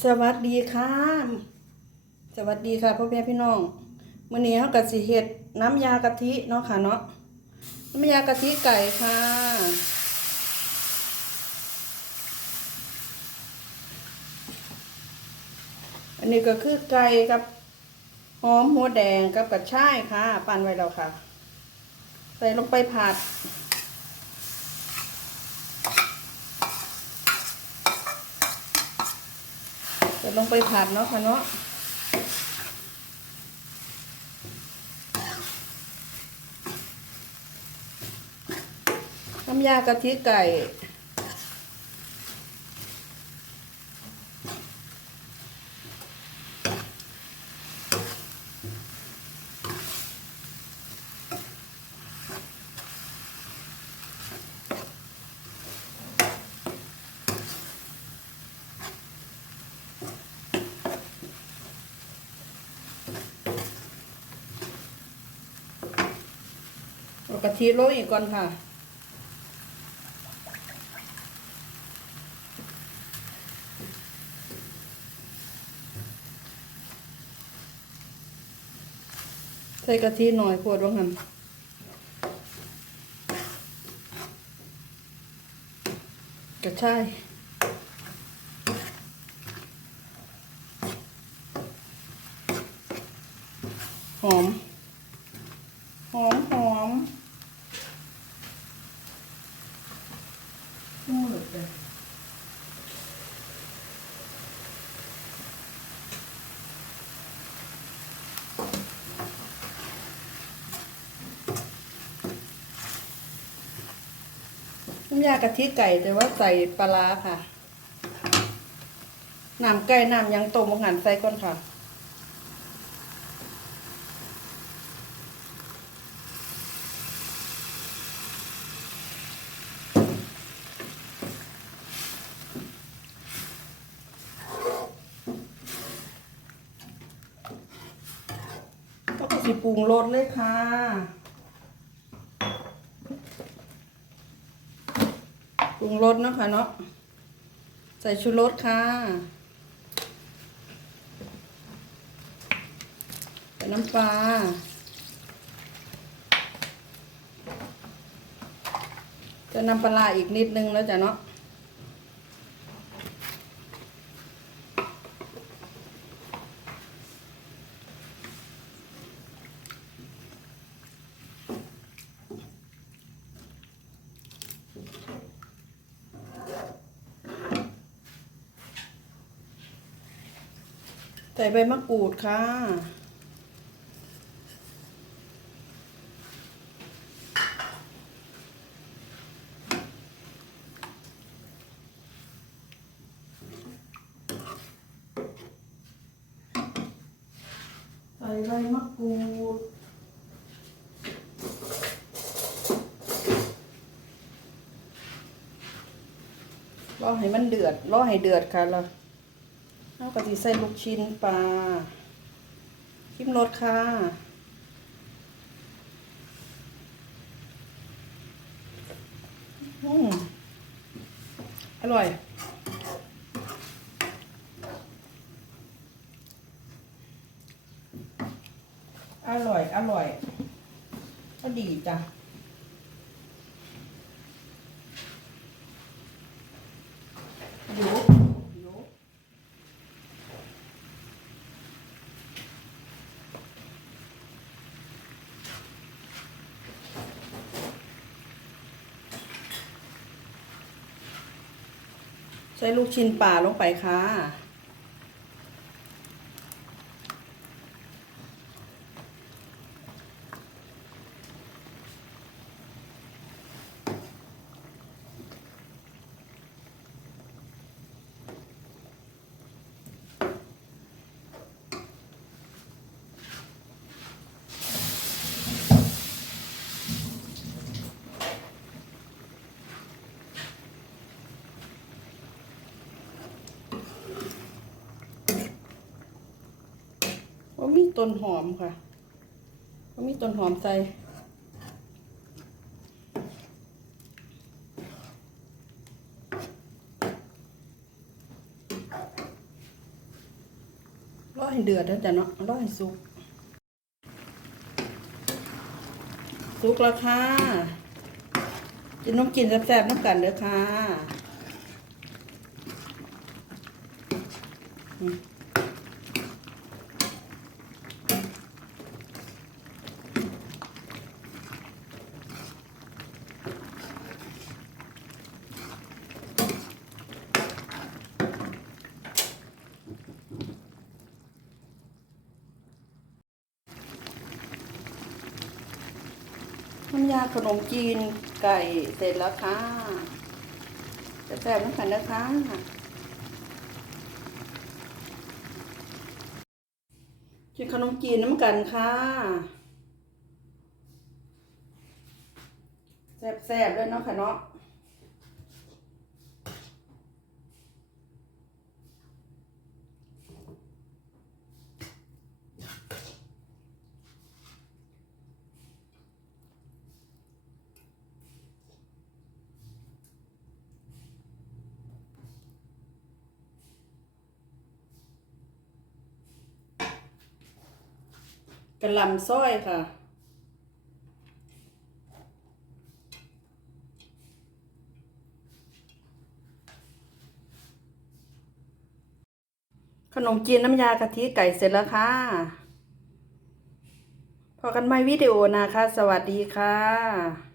สวัสดีค่ะ สวัสดีค่ะพ่อแม่พี่น้องมื้อนี้เฮาก็สิเฮ็ดน้ำยากะทิเนาะค่ะเนาะน้ำยากะทิไก่ค่ะ อันนี้ก็คือไก่กับหอมหัวแดงกับกระชายค่ะ ปั่นไว้แล้วค่ะ ใส่ลงไปผัด ใส่ ลงไปผัดเนาะค่ะเนาะน้ำยากะทิไก่ กะทิโรยอีกก่อนค่ะ ใส่กะทิหน่อยขวดว่างั้นกระชายหอม หอมหอม มืดเลยน้ำยากะทิไก่แต่ว่าใส่ปลาค่ะ น้ำไก่น้ำยังต้มอาหารใส่ก่อนค่ะ สิปรุงรสเลยค่ะปรุงรสเนาะค่ะเนาะใส่ชูรสค่ะใส่น้ำปลาจะน้ำปลาอีกนิดนึงแล้วจ้ะเนาะ ใส่ใบมะกรูดค่ะ ใส่ใบมะกรูดรอให้มันเดือดรอให้เดือดค่ะเรา เอากะทิใส่ลูกชิ้นปลาชิมรสค่ะอืมอร่อยอร่อย อร่อย ก็ดีจ้ะ อยู่อยู่ ใส่ลูกชิ้นปลาลงไปค่ะ ว่ามีต้นหอมค่ะว่ามีต้นหอมใส่ให้เดือดแล้วจ้ะเนาะรอให้สุก สุกแล้วค่ะจะน้องกินแซ่บๆน้ำกันเด้อค่ะำยาขนมจีนไก่เสร็จแล้วค่ะจะแซ่บๆน้ำขันนะคะกินขนมจีนน้ำกันค่ะแซ่บๆด้วยเนาะค่ะเนาะ กระหลำส้อยค่ะ ขนมจีนน้ำยากะทิไก่เสร็จแล้วค่ะ พอกันไม่วิดีโอนะคะ สวัสดีค่ะ